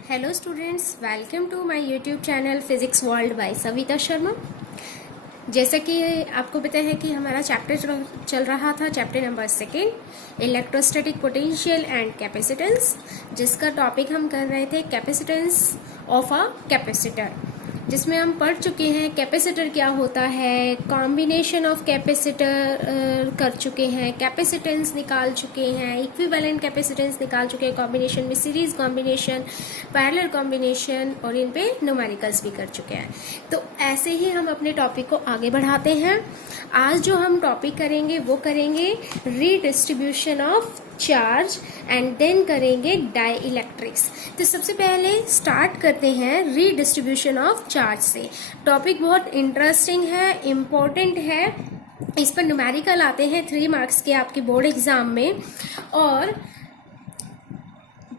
Hello students, welcome to my YouTube channel physics world by Savita Sharma. जैसा कि आपको पता है कि हमारा चैप्टर चल रहा था, chapter number 2 electrostatic potential and capacitance, जिसका टॉपिक हम कर रहे थे कैपेसिटेंस ऑफ अ कैपेसिटर, जिसमें हम पढ़ चुके हैं कैपेसिटर क्या होता है, कॉम्बिनेशन ऑफ कैपेसिटर कर चुके हैं, कैपेसिटेंस निकाल चुके हैं, इक्विवेलेंट कैपेसिटेंस निकाल चुके हैं, कॉम्बिनेशन में सीरीज कॉम्बिनेशन, पैरेलल कॉम्बिनेशन और इन पे न्यूमेरिकल्स भी कर चुके हैं। तो ऐसे ही हम अपने टॉपिक को आगे बढ़ाते हैं। आज जो हम टॉपिक करेंगे वो करेंगे redistribution of charge and then करेंगे डाई इलेक्ट्रिक्स। तो सबसे पहले स्टार्ट करते हैं रीडिस्ट्रीब्यूशन ऑफ चार्ज से। टॉपिक बहुत इंटरेस्टिंग है, इम्पोर्टेंट है। इस पर न्यूमेरिकल आते हैं 3 मार्क्स के आपके बोर्ड एग्जाम में और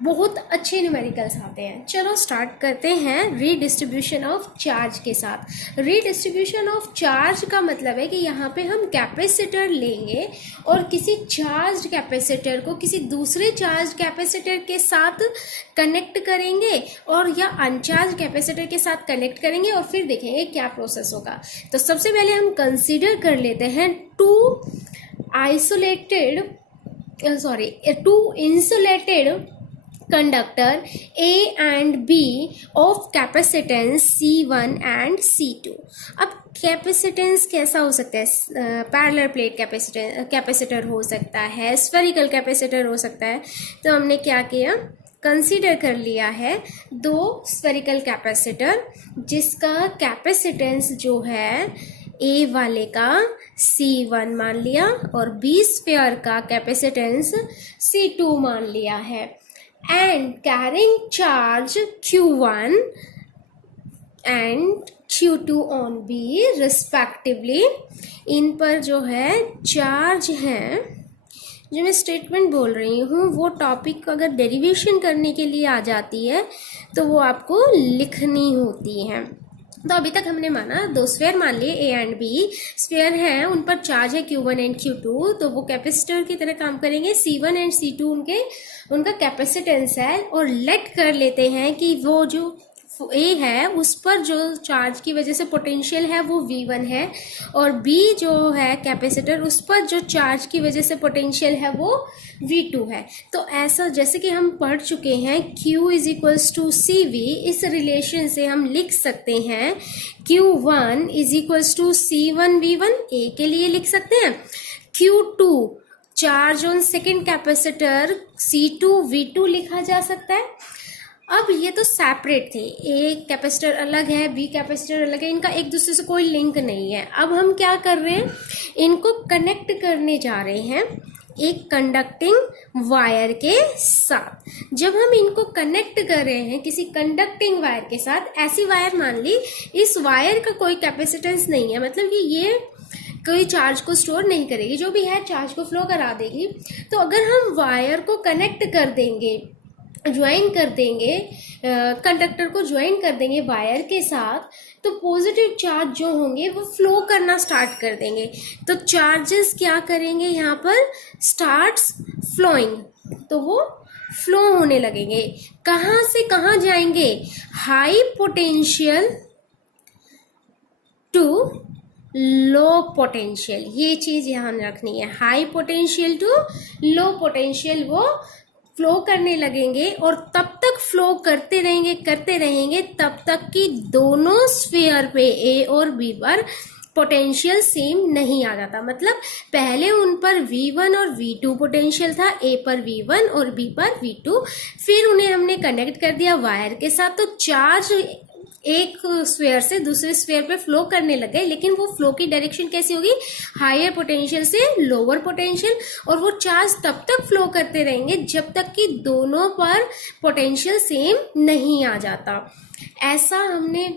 बहुत अच्छे न्यूमेरिकल्स आते हैं। चलो स्टार्ट करते हैं रीडिस्ट्रीब्यूशन ऑफ चार्ज के साथ। रीडिस्ट्रीब्यूशन ऑफ चार्ज का मतलब है कि यहाँ पे हम कैपेसिटर लेंगे और किसी चार्ज कैपेसिटर को किसी दूसरे चार्ज कैपेसिटर के साथ कनेक्ट करेंगे और या अनचार्ज कैपेसिटर के साथ कनेक्ट करेंगे और फिर देखेंगे क्या प्रोसेस होगा। तो सबसे पहले हम कंसीडर कर लेते हैं two insulated conductor A and B of capacitance C1 and C2। अब कैपेसिटेंस कैसा हो सकता है? पैरेलल प्लेट कैपेसिटर हो सकता है, स्फेरिकल कैपेसिटर हो सकता है। तो हमने क्या किया, कंसीडर कर लिया है 2 स्फेरिकल कैपेसिटर जिसका कैपेसिटेंस जो है A वाले का C1 मान लिया और B स्फेयर का कैपेसिटेंस C2 मान लिया है, and carrying charge Q1 and Q2 on B respectively। इन पर जो है चार्ज हैं, जो मैं स्टेटमेंट बोल रही हूँ वो टॉपिक अगर डेरिवेशन करने के लिए आ जाती है तो वो आपको लिखनी होती है। तो अभी तक हमने माना 2 स्फेयर मान लिए A एंड B स्फेयर हैं, उन पर चार्ज है Q1 एंड Q2, तो वो कैपेसिटर की तरह काम करेंगे। C1 एंड C2 उनका कैपेसिटेंस है और लेट कर लेते हैं कि वो जो A है उस पर जो चार्ज की वजह से पोटेंशियल है वो V1 है और B जो है कैपेसिटर उस पर जो चार्ज की वजह से पोटेंशियल है वो V2 है। तो ऐसा जैसे कि हम पढ़ चुके हैं Q is equals to CV, इस रिलेशन से हम लिख सकते हैं Q1 is equals to C1 V1, A के लिए लिख सकते हैं। Q2 charge on second capacitor C2 V2 लिखा जा सकता है। अब ये तो सेपरेट थे, ए कैपेसिटर अलग है, बी कैपेसिटर अलग है, इनका एक दूसरे से कोई लिंक नहीं है। अब हम क्या कर रहे हैं, इनको कनेक्ट करने जा रहे हैं एक कंडक्टिंग वायर के साथ। जब हम इनको कनेक्ट कर रहे हैं किसी कंडक्टिंग वायर के साथ, ऐसी वायर मान ली इस वायर का कोई कैपेसिटेंस नहीं है, मतलब कि ये कोई चार्ज को स्टोर नहीं करेगी, जो भी है चार्ज को फ्लो करा देगी। तो अगर हम वायर को कनेक्ट कर देंगे, ज्वाइन कर देंगे, कंडक्टर को ज्वाइन कर देंगे वायर के साथ, तो पॉजिटिव चार्ज जो होंगे वो फ्लो करना स्टार्ट कर देंगे। तो चार्जेस क्या करेंगे, यहाँ पर स्टार्ट्स फ्लोइंग, तो वो फ्लो होने लगेंगे। कहाँ से कहाँ जाएंगे, high potential to low potential, ये चीज ध्यान रखनी है। High potential to low potential वो फ्लो करने लगेंगे और तब तक फ्लो करते रहेंगे तब तक कि दोनों स्फीयर पे A और B पर पोटेंशियल सेम नहीं आ जाता। मतलब पहले उन पर V1 और V2 पोटेंशियल था, A पर V1 और B पर V2, फिर उन्हें हमने कनेक्ट कर दिया वायर के साथ, तो चार्ज एक स्फीयर से दूसरे स्फीयर पे फ्लो करने लग गए। लेकिन वो फ्लो की डायरेक्शन कैसी होगी, हायर पोटेंशियल से लोअर पोटेंशियल, और वो चार्ज तब तक फ्लो करते रहेंगे जब तक कि दोनों पर पोटेंशियल सेम नहीं आ जाता। ऐसा हमने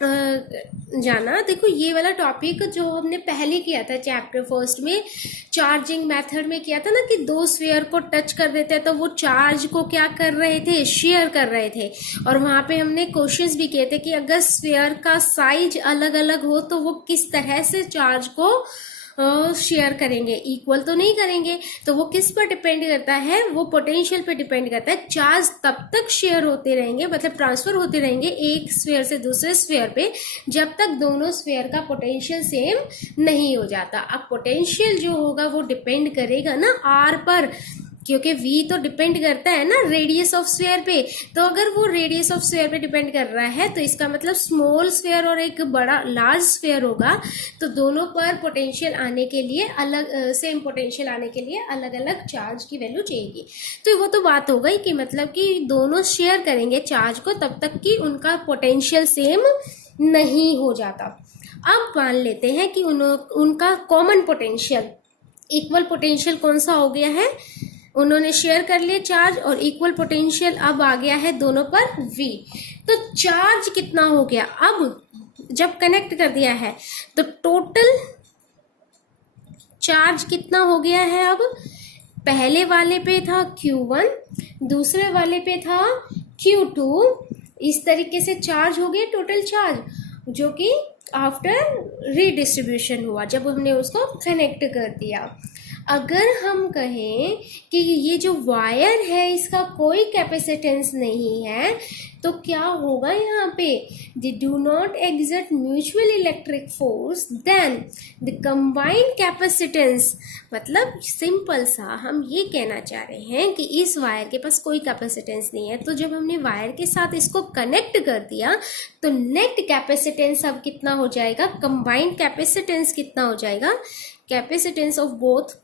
जाना। देखो ये वाला टॉपिक जो हमने पहले किया था चैप्टर 1 में, चार्जिंग मेथड में किया था ना, कि 2 स्फीयर को टच कर देते हैं तो वो चार्ज को क्या कर रहे थे, शेयर कर रहे थे। और वहां पे हमने क्वेश्चंस भी किए थे कि अगर स्फीयर का साइज अलग अलग हो तो वो किस तरह से चार्ज को शेयर करेंगे, इक्वल तो नहीं करेंगे। तो वो किस पर डिपेंड करता है, वो पोटेंशियल पे डिपेंड करता है। चार्ज तब तक शेयर होते रहेंगे, मतलब ट्रांसफर होते रहेंगे एक स्फीयर से दूसरे स्फीयर पे, जब तक दोनों स्फीयर का पोटेंशियल सेम नहीं हो जाता। अब पोटेंशियल जो होगा वो डिपेंड करेगा ना आर पर, क्योंकि v तो डिपेंड करता है ना रेडियस ऑफ स्फीयर पे। तो अगर वो रेडियस ऑफ स्फीयर पे डिपेंड कर रहा है तो इसका मतलब स्मॉल स्फीयर और एक बड़ा लार्ज स्फीयर होगा, तो दोनों पर पोटेंशियल आने के लिए अलग सेम पोटेंशियल आने के लिए अलग अलग चार्ज की वैल्यू चाहिए। तो वो तो बात हो गई कि मतलब कि दोनों शेयर करेंगे चार्ज को तब तक कि उनका पोटेंशियल सेम नहीं हो जाता। अब मान लेते हैं कि उनका कॉमन पोटेंशियल, इक्वल पोटेंशियल कौन सा हो गया है, उन्होंने शेयर कर लिए चार्ज और इक्वल पोटेंशियल अब आ गया है दोनों पर v। तो चार्ज कितना हो गया, अब जब कनेक्ट कर दिया है तो टोटल चार्ज कितना हो गया है। अब पहले वाले पे था Q1, दूसरे वाले पे था Q2, इस तरीके से चार्ज हो गया टोटल चार्ज, जो कि आफ्टर रीडिस्ट्रीब्यूशन हुआ जब हमने उसको कनेक्ट कर दिया। अगर हम कहें कि ये जो वायर है इसका कोई कैपेसिटेंस नहीं है तो क्या होगा यहाँ पे, they do not exert mutual electric force then the combined capacitance. मतलब सिंपल सा हम ये कहना चाह रहे हैं कि इस वायर के पास कोई कैपेसिटेंस नहीं है, तो जब हमने वायर के साथ इसको कनेक्ट कर दिया तो नेट कैपेसिटेंस अब कितना हो जाएगा, कंबाइंड कैपेसिटेंस कितना हो जाएगा, कैपेसिटेंस ऑफ बोथ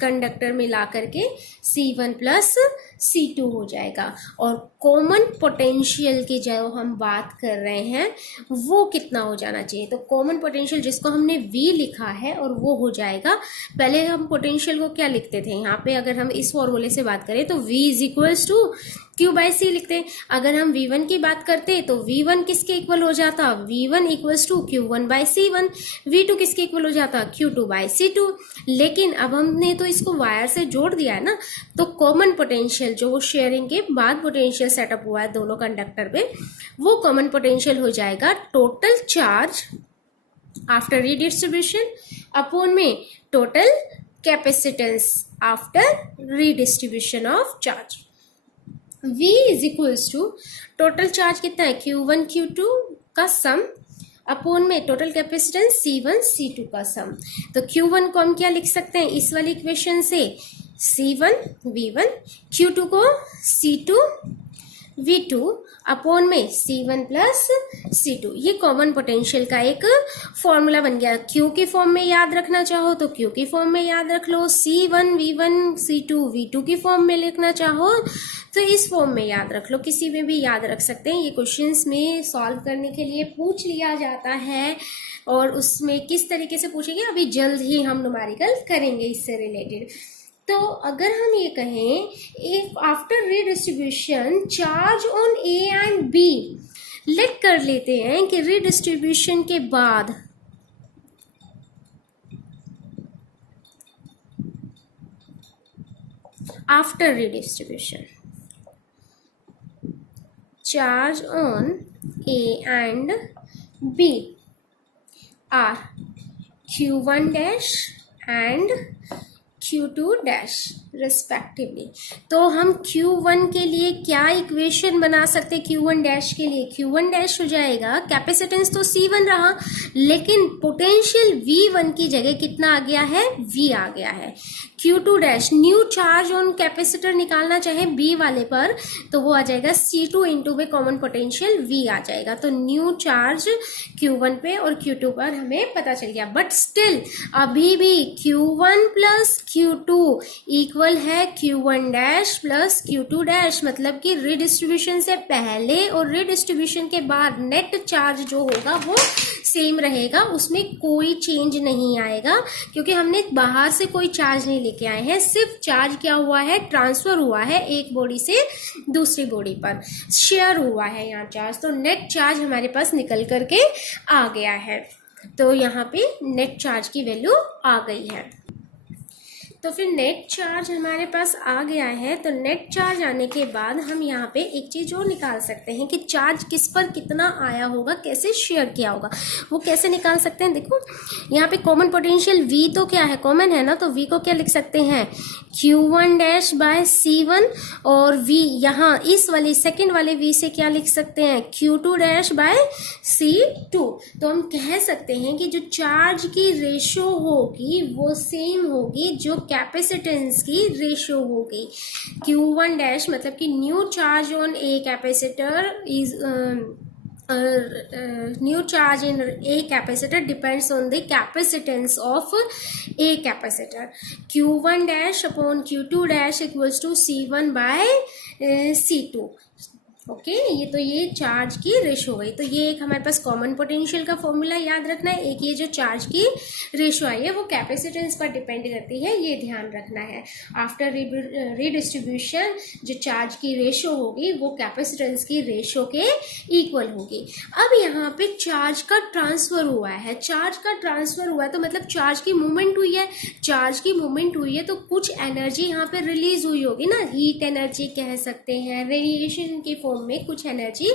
कंडक्टर मिला करके C1 प्लस C2 हो जाएगा। और कॉमन पोटेंशियल की जो हम बात कर रहे हैं वो कितना हो जाना चाहिए, तो कॉमन पोटेंशियल जिसको हमने V लिखा है और वो हो जाएगा, पहले हम पोटेंशियल को क्या लिखते थे यहाँ पे, अगर हम इस फॉर्मूले से बात करें तो V is equals to Q by C लिखते हैं। अगर हम V1 की बात करते तो V1 किसके इक्वल हो जाता, V1 equals to Q1 by C1। V2 किसके इक्वल हो जाता, Q2 बाई C2। लेकिन अब हमने तो इसको वायर से जोड़ दिया है ना, तो कॉमन पोटेंशियल जो वो शेयरिंग के बाद पोटेंशियल सेटअप हुआ है दोनों कंडक्टर पे, वो कॉमन पोटेंशियल हो जाएगा total charge after redistribution upon में total capacitance after redistribution of charge. V is equals to total charge कितना है, Q1 Q2 का सम अपॉन में टोटल कैपेसिटेंस C1 C2 का सम। तो Q1 को हम क्या लिख सकते हैं इस वाली इक्वेशन से, C1 V1, Q2 को C2 V2 अपॉन में C1 प्लस C2। ये कॉमन पोटेंशियल का एक फॉर्मूला बन गया। Q की फॉर्म में याद रखना चाहो तो Q की फॉर्म में याद रख लो, C1 V1 C2 V2 की फॉर्म में लिखना चाहो तो इस फॉर्म में याद रख लो, किसी में भी याद रख सकते हैं। ये क्वेश्चंस में सॉल्व करने के लिए पूछ लिया जाता है और उसमें किस तरीके से पूछेंगे अभी जल्द ही हम न्यूमेरिकल करेंगे इससे रिलेटेड। तो अगर हम ये कहें if after redistribution charge on A and B, let कर लेते हैं कि रीडिस्ट्रीब्यूशन के बाद after redistribution charge on A and B are Q1 dash and Q2 dash respectively. तो हम Q1 के लिए क्या इक्वेशन बना सकते हैं, Q1 डैश के लिए Q1 डैश हो जाएगा, कैपेसिटेंस तो C1 रहा लेकिन पोटेंशियल V1 की जगह कितना आ गया है, V आ गया है। Q2 dash new charge on capacitor निकालना चाहे B वाले पर तो वो आ जाएगा C2 इंटू में कॉमन पोटेंशियल V आ जाएगा। तो न्यू चार्ज Q1 पे और Q2 पर हमें पता चल गया, बट स्टिल अभी भी Q1 प्लस Q2 इक्वल है Q1 dash plus Q2 dash, मतलब कि रीडिस्ट्रीब्यूशन से पहले और रीडिस्ट्रीब्यूशन के बाद नेट चार्ज जो होगा वो सेम रहेगा, उसमें कोई चेंज नहीं आएगा क्योंकि हमने बाहर से कोई चार्ज नहीं लेके आए हैं, सिर्फ चार्ज क्या हुआ है, ट्रांसफर हुआ है एक बॉडी से दूसरी बॉडी पर, शेयर हुआ है यहाँ चार्ज। तो नेट चार्ज हमारे पास निकल करके आ गया है, तो यहाँ पे नेट चार्ज की वैल्यू आ गई है। तो फिर नेट चार्ज हमारे पास आ गया है। तो नेट चार्ज आने के बाद हम यहाँ पे एक चीज़ और निकाल सकते हैं कि चार्ज किस पर कितना आया होगा, कैसे शेयर किया होगा। वो कैसे निकाल सकते हैं, देखो यहाँ पे कॉमन पोटेंशियल V तो क्या है, कॉमन है ना, तो V को क्या लिख सकते हैं, Q1 डैश बाय C1, और V यहाँ इस वाली सेकेंड वाले V से क्या लिख सकते हैं, Q2 डैश बाय C2। तो हम कह सकते हैं कि जो चार्ज की रेशो होगी वो सेम होगी जो कैपेसिटेंस की रेशो होगी। Q1 डैश मतलब कि new charge on a capacitor is new charge in a capacitor depends on the capacitance of a capacitor. Q1 dash upon Q2 dash equals to C1 by C2। Okay ये charge की ratio हो गई। तो ये एक हमारे पास common potential का formula याद रखना है। एक ये जो चार्ज की रेशो आई है वो कैपेसिटेंस पर डिपेंड करती है, ये ध्यान रखना है। आफ्टर रीडिस्ट्रीब्यूशन जो चार्ज की रेशो होगी वो कैपेसिटेंस की रेशो के इक्वल होगी। अब यहाँ पे चार्ज का ट्रांसफर हुआ है, चार्ज का ट्रांसफर हुआ है तो मतलब चार्ज की मूवमेंट हुई है। चार्ज की मूवमेंट हुई है तो कुछ एनर्जी यहाँ पे रिलीज हुई होगी ना, हीट एनर्जी कह सकते हैं, रेडिएशन की फॉर्म में कुछ एनर्जी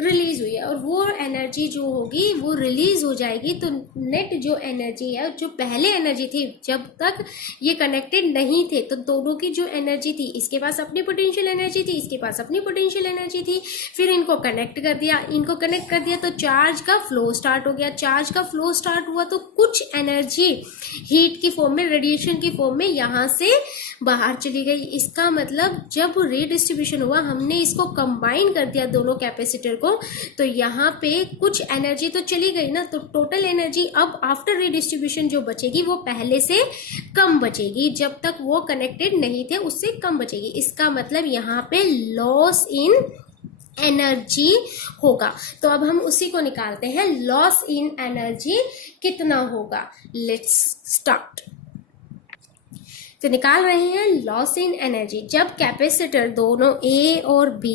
रिलीज हुई है, और वो एनर्जी जो होगी वो रिलीज हो जाएगी। तो नेट जो एनर्जी है, जो पहले एनर्जी थी जब तक ये कनेक्टेड नहीं थे, तो दोनों की जो एनर्जी थी, इसके पास अपनी पोटेंशियल एनर्जी थी, इसके पास अपनी पोटेंशियल एनर्जी थी, फिर इनको कनेक्ट कर दिया तो चार्ज का फ्लो स्टार्ट हो गया। चार्ज का फ्लो स्टार्ट हुआ तो कुछ एनर्जी हीट की फॉर्म में, रेडिएशन की फॉर्म में यहाँ से बाहर चली गई। इसका मतलब जब रीडिस्ट्रीब्यूशन हुआ, हमने इसको कंबाइन कर दिया दोनों कैपेसिटर को, तो यहाँ पे कुछ एनर्जी तो चली गई ना, तो टोटल एनर्जी अब आफ्टर रीडिस्ट्रीब्यूशन जो बचेगी वो पहले से कम बचेगी, जब तक वो कनेक्टेड नहीं थे उससे कम बचेगी। इसका मतलब यहाँ पे लॉस इन एनर्जी होगा। तो अब हम उसी को निकालते हैं, लॉस इन एनर्जी कितना होगा। Let's start. तो निकाल रहे हैं लॉस इन एनर्जी। जब कैपेसिटर दोनों A और B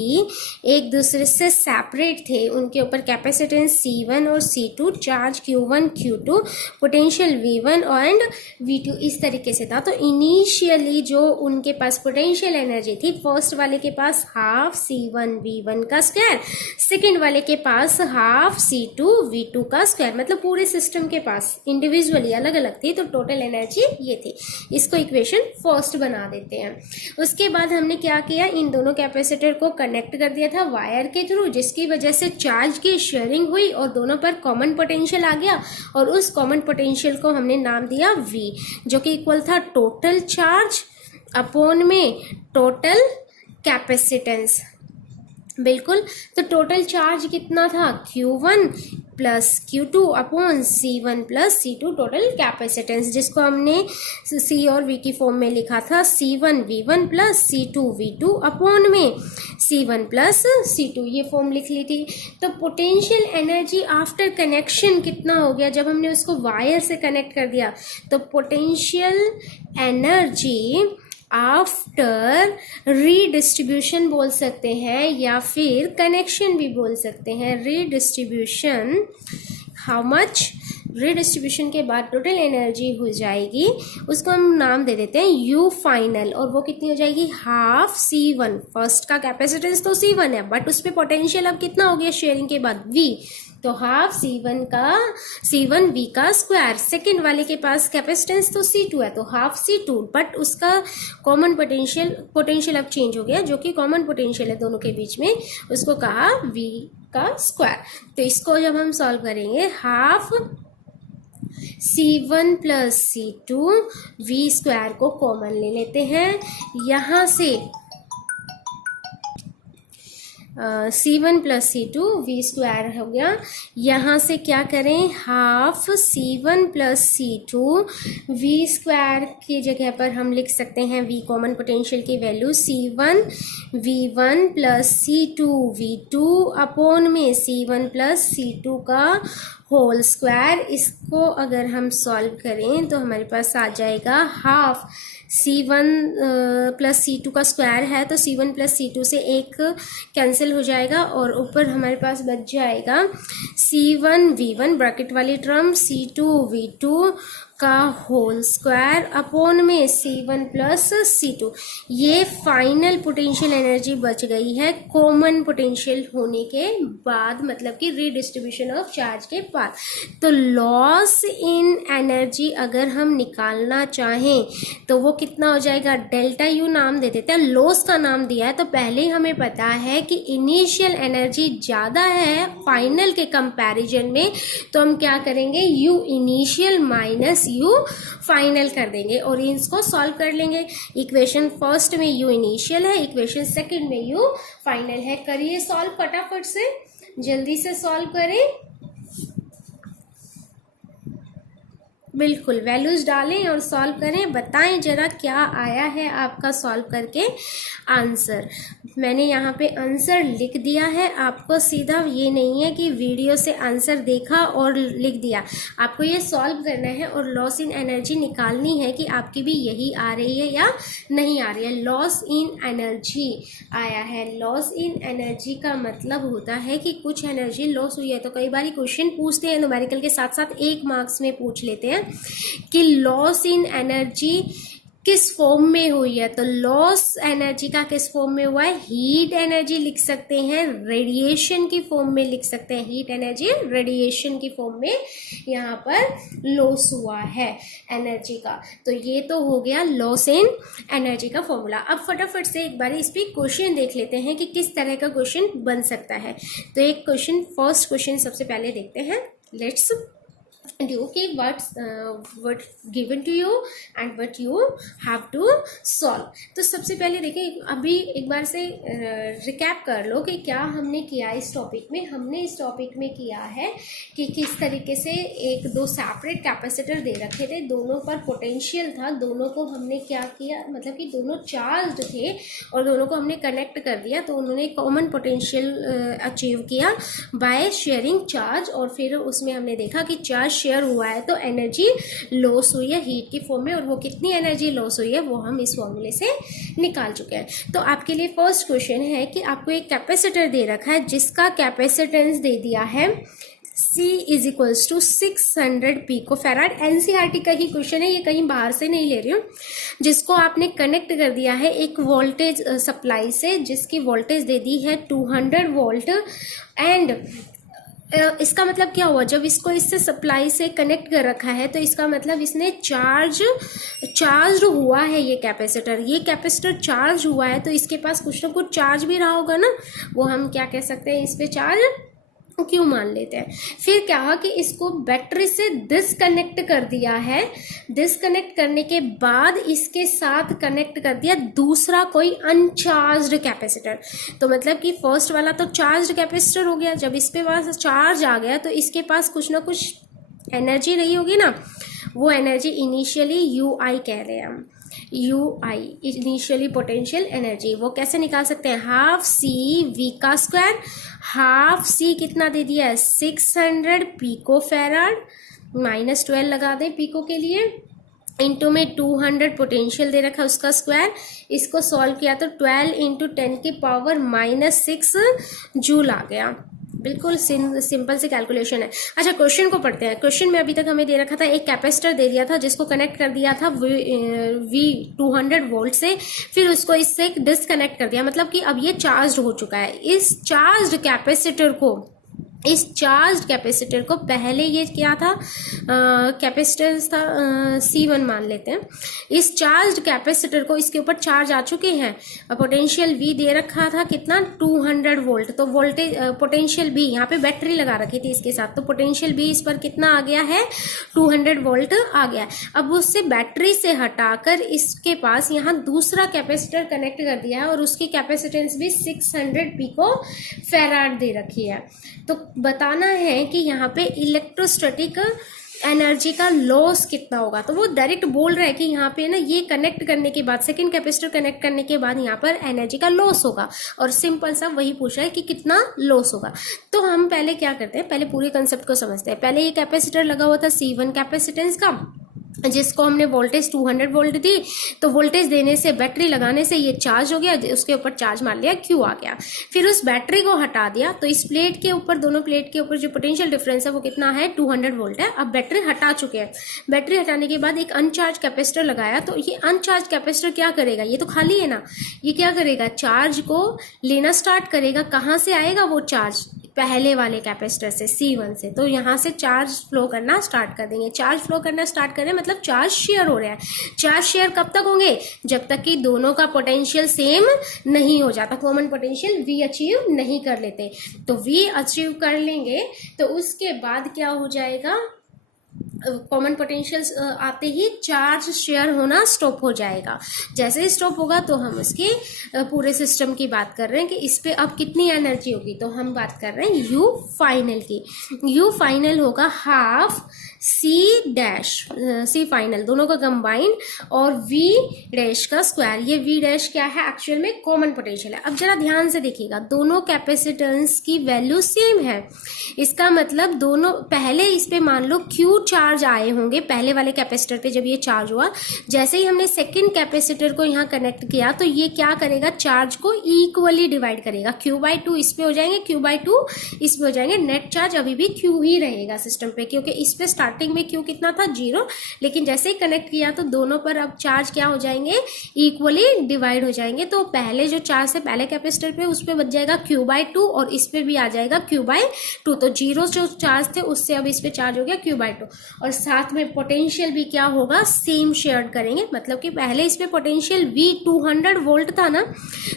एक दूसरे से सेपरेट थे, उनके ऊपर कैपेसिटेंस C1 और C2, charge Q1 Q2, potential V1 and V2 इस तरीके से था। तो इनिशियली जो उनके पास पोटेंशियल एनर्जी थी, फर्स्ट वाले के पास हाफ C1 V1 का स्क्वायर, सेकेंड वाले के पास हाफ C2 V2 का स्क्वायर, मतलब पूरे सिस्टम के पास इंडिविजुअली अलग अलग थी। तो टोटल एनर्जी ये थी। इसको इक्वेशन फर्स्ट बना देते हैं। उसके बाद हमने क्या किया, इन दोनों कैपेसिटर को कनेक्ट कर दिया था वायर के थ्रू, जिसकी वजह से चार्ज की शेयरिंग हुई और दोनों पर कॉमन पोटेंशियल आ गया, और उस कॉमन पोटेंशियल को हमने नाम दिया V, जो कि इक्वल था टोटल चार्ज अपॉन में टोटल कैपेसिटेंस। बिल्कुल, तो टोटल चार्ज कितना था, Q1 plus Q2 upon C1 plus C2 total capacitance, जिसको हमने C और V की फॉर्म में लिखा था, C1 V1 plus C2 V2 upon में C1 प्लस C2, ये फॉर्म लिख ली थी। तो पोटेंशियल एनर्जी आफ्टर कनेक्शन कितना हो गया, जब हमने उसको वायर से कनेक्ट कर दिया, तो पोटेंशियल एनर्जी आफ्टर रीडिस्ट्रीब्यूशन बोल सकते हैं या फिर कनेक्शन भी बोल सकते हैं। रीडिस्ट्रीब्यूशन, हाउ मच, रीडिस्ट्रीब्यूशन के बाद टोटल एनर्जी हो जाएगी, उसको हम नाम दे देते हैं U फाइनल, और वो कितनी हो जाएगी, हाफ C1। फर्स्ट का कैपेसिटेंस तो C1 है, बट उस पर पोटेंशियल अब कितना हो गया शेयरिंग के बाद, V, तो हाफ C1 V का स्क्वायर। सेकेंड वाले के पास कैपेसिटेंस तो C2 है, तो हाफ C2, बट उसका कॉमन पोटेंशियल अब चेंज हो गया, जो कि कॉमन पोटेंशियल है दोनों के बीच में, उसको कहा V का स्क्वायर। तो इसको जब हम सॉल्व करेंगे, half C1 plus C2 V square को कॉमन ले लेते हैं, यहाँ से C1 plus C2 V square हो गया। यहाँ से क्या करें, half C1 plus C2 V square की जगह पर हम लिख सकते हैं V कॉमन पोटेंशियल की value C1 V1 plus C2 V2 upon में C1 प्लस C2 का होल स्क्वायर। इसको अगर हम सॉल्व करें तो हमारे पास आ जाएगा हाफ C1 प्लस C2 का स्क्वायर है, तो C1 प्लस C2 से एक कैंसिल हो जाएगा, और ऊपर हमारे पास बच जाएगा C1 V1 ब्रैकेट वाली टर्म, C2 V2 का होल स्क्वायर अपॉन में C1 प्लस C2। ये फाइनल पोटेंशियल एनर्जी बच गई है कॉमन पोटेंशियल होने के बाद, मतलब कि रीडिस्ट्रीब्यूशन ऑफ चार्ज के बाद। तो लॉस इन एनर्जी अगर हम निकालना चाहें तो वो कितना हो जाएगा, डेल्टा यू नाम दे देते हैं, लॉस का नाम दिया है तो पहले ही हमें पता है कि इनिशियल एनर्जी ज़्यादा है फाइनल के कंपैरिजन में, तो हम क्या करेंगे, you initial minus you final कर देंगे और इसको सॉल्व कर लेंगे। इक्वेशन फर्स्ट में यू इनिशियल है, इक्वेशन सेकंड में यू फाइनल है। करिए सॉल्व फटाफट से, जल्दी से सॉल्व करें, बिल्कुल वैल्यूज डालें और सॉल्व करें। बताएं जरा क्या आया है आपका सॉल्व करके आंसर। मैंने यहाँ पे आंसर लिख दिया है, आपको सीधा ये नहीं है कि वीडियो से आंसर देखा और लिख दिया, आपको ये सॉल्व करना है और लॉस इन एनर्जी निकालनी है कि आपकी भी यही आ रही है या नहीं आ रही है। लॉस इन एनर्जी आया है, लॉस इन एनर्जी का मतलब होता है कि कुछ एनर्जी लॉस हुई है। तो कई बार क्वेश्चन पूछते हैं न्यूमेरिकल के साथ साथ 1 मार्क्स में पूछ लेते हैं कि लॉस इन एनर्जी किस फॉर्म में हुई है। तो लॉस एनर्जी का किस फॉर्म में हुआ है, हीट एनर्जी लिख सकते हैं, रेडिएशन की फॉर्म में लिख सकते हैं, हीट एनर्जी रेडिएशन की फॉर्म में यहाँ पर लॉस हुआ है एनर्जी का। तो ये तो हो गया लॉस इन एनर्जी का फॉर्मूला। अब फटाफट से एक बार इस पर क्वेश्चन देख लेते हैं कि किस तरह का क्वेश्चन बन सकता है। तो एक क्वेश्चन, फर्स्ट क्वेश्चन सबसे पहले देखते हैं। लेट्स do कि what given to you and what you have to solve। तो सबसे पहले देखिए, अभी एक बार से रिकैप कर लो कि क्या हमने किया इस टॉपिक में। हमने इस टॉपिक में किया है कि किस तरीके से एक दो सेपरेट कैपेसिटर दे रखे थे, दोनों पर पोटेंशियल था, दोनों को हमने क्या किया, मतलब कि दोनों चार्ज थे और दोनों को हमने कनेक्ट कर दिया तो उन्होंने कॉमन पोटेंशियल अचीव किया बाय शेयरिंग चार्ज। और फिर उसमें हमने देखा कि चार्ज शेयर हुआ है तो एनर्जी लॉस हुई है हीट की फॉर्म में, और वो कितनी एनर्जी लॉस हुई है वो हम इस फॉर्मूले से निकाल चुके हैं। तो आपके लिए फर्स्ट क्वेश्चन है कि आपको एक कैपेसिटर दे रखा है जिसका कैपेसिटेंस दे दिया है C is equals to 600 pico farad. NCERT का ही क्वेश्चन है, ये कहीं बाहर से नहीं ले रही हूँ। जिसको आपने कनेक्ट कर दिया है एक वोल्टेज सप्लाई से, जिसकी वोल्टेज दे दी है 200 वोल्ट। एंड इसका मतलब क्या हुआ, जब इसको इससे सप्लाई से कनेक्ट कर रखा है तो इसका मतलब इसने चार्ज हुआ है। ये कैपेसिटर चार्ज हुआ है तो इसके पास कुछ ना कुछ चार्ज भी रहा होगा ना, वो हम क्या कह सकते हैं, इस पे चार्ज क्यों मान लेते हैं। फिर क्या हुआ कि इसको बैटरी से डिसकनेक्ट कर दिया है, डिसकनेक्ट करने के बाद इसके साथ कनेक्ट कर दिया दूसरा कोई अनचार्ज्ड कैपेसिटर। तो मतलब कि फर्स्ट वाला तो चार्ज्ड कैपेसिटर हो गया, जब इस पे पास चार्ज आ गया तो इसके पास कुछ ना कुछ एनर्जी रही होगी ना, वो एनर्जी इनिशियली UI कह रहे हैं हम, UI इनिशियली पोटेंशियल एनर्जी। वो कैसे निकाल सकते हैं, हाफ CV का स्क्वायर, हाफ C कितना दे दिया है 600 पिको फैराड, -12 लगा दें पिको के लिए, इंटू में 200 पोटेंशियल दे रखा उसका स्क्वायर। इसको सॉल्व किया तो 12 इंटू 10 की पावर -6 जूल आ गया। बिल्कुल सिंपल सी कैलकुलेशन है। अच्छा क्वेश्चन को पढ़ते हैं। क्वेश्चन में अभी तक हमें दे रखा था एक कैपेसिटर दे दिया था जिसको कनेक्ट कर दिया था V 200 वोल्ट से, फिर उसको इससे डिसकनेक्ट कर दिया, मतलब कि अब ये चार्ज हो चुका है। इस चार्ज कैपेसिटर को पहले ये क्या था, कैपेसिटेंस था C1 मान लेते हैं। इस चार्ज कैपेसिटर को इसके ऊपर चार्ज आ चुके हैं, पोटेंशियल V दे रखा था कितना 200 वोल्ट। तो वोल्टेज पोटेंशियल B, यहाँ पे बैटरी लगा रखी थी इसके साथ, तो पोटेंशियल B इस पर कितना आ गया है 200 वोल्ट आ गया। अब उससे बैटरी से हटाकर इसके पास यहाँ दूसरा कैपेसिटर कनेक्ट कर दिया है और उसकी कैपेसिटेंस भी 600 पिको फैराड दे रखी है। तो बताना है कि यहाँ पे इलेक्ट्रोस्टैटिक एनर्जी का लॉस कितना होगा। तो वो डायरेक्ट बोल रहा है कि यहाँ पे ना ये कनेक्ट करने के बाद, सेकंड कैपेसिटर कनेक्ट करने के बाद यहाँ पर एनर्जी का लॉस होगा, और सिंपल सा वही पूछ रहा है कि कितना लॉस होगा। तो हम पहले क्या करते हैं, पहले पूरे कंसेप्ट को समझते हैं। पहले ये कैपेसिटर लगा हुआ था C1 कैपेसिटेंस का, जिसको हमने वोल्टेज 200 वोल्ट दी, तो वोल्टेज देने से, बैटरी लगाने से ये चार्ज हो गया, उसके ऊपर चार्ज मार लिया, Q आ गया। फिर उस बैटरी को हटा दिया, तो इस प्लेट के ऊपर, दोनों प्लेट के ऊपर जो पोटेंशियल डिफरेंस है वो कितना है, 200 वोल्ट है। अब बैटरी हटा चुके हैं, बैटरी हटाने के बाद एक अनचार्ज कैपेसिटर लगाया, तो ये अनचार्ज कैपेसिटर क्या करेगा, ये तो खाली है ना, ये क्या करेगा, चार्ज को लेना स्टार्ट करेगा। कहाँ से आएगा वो चार्ज, पहले वाले कैपेसिटर से, C1 से। तो यहाँ से चार्ज फ्लो करना स्टार्ट कर देंगे। चार्ज फ्लो करना स्टार्ट करें मतलब चार्ज शेयर हो रहा है। चार्ज शेयर कब तक होंगे, जब तक कि दोनों का पोटेंशियल सेम नहीं हो जाता, कॉमन पोटेंशियल V अचीव नहीं कर लेते। तो V अचीव कर लेंगे तो उसके बाद क्या हो जाएगा, कॉमन पोटेंशियल आते ही चार्ज शेयर होना स्टॉप हो जाएगा। जैसे ही स्टॉप होगा तो हम उसके पूरे सिस्टम की बात कर रहे हैं कि इस पे अब कितनी एनर्जी होगी, तो हम बात कर रहे हैं U फाइनल की। U फाइनल होगा हाफ C फाइनल, दोनों का कंबाइन, और V डैश का स्क्वायर। ये V डैश क्या है, एक्चुअल में कॉमन पोटेंशियल है। अब जरा ध्यान से देखिएगा, दोनों कैपेसिटेंस की वैल्यू सेम है। इसका मतलब दोनों, पहले इस पे मान लो Q चार्ज आए होंगे, पहले वाले कैपेसिटर पे जब ये चार्ज हुआ, जैसे ही हमने सेकंड कैपेसिटर को यहाँ कनेक्ट किया तो ये क्या करेगा, चार्ज को इक्वली डिवाइड करेगा। Q/2 इस पे हो जाएंगे, Q/2 इस पे हो जाएंगे। नेट चार्ज अभी भी Q ही रहेगा सिस्टम पे, क्योंकि इस पे स्टार्टिंग में Q कितना था, 0, लेकिन जैसे ही कनेक्ट किया तो दोनों पर अब चार्ज क्या हो जाएंगे, इक्वली डिवाइड हो जाएंगे। तो पहले जो चार्ज है पहले कैपेसिटर पे, उस पे बच जाएगा Q/2 और इस पे भी आ जाएगा Q/2। तो 0 जो चार्ज थे उससे अब इस पे चार्ज हो गया Q/2, और साथ में पोटेंशियल भी क्या होगा, सेम शेयर करेंगे। मतलब कि पहले इस पे पोटेंशियल V 200 वोल्ट था ना,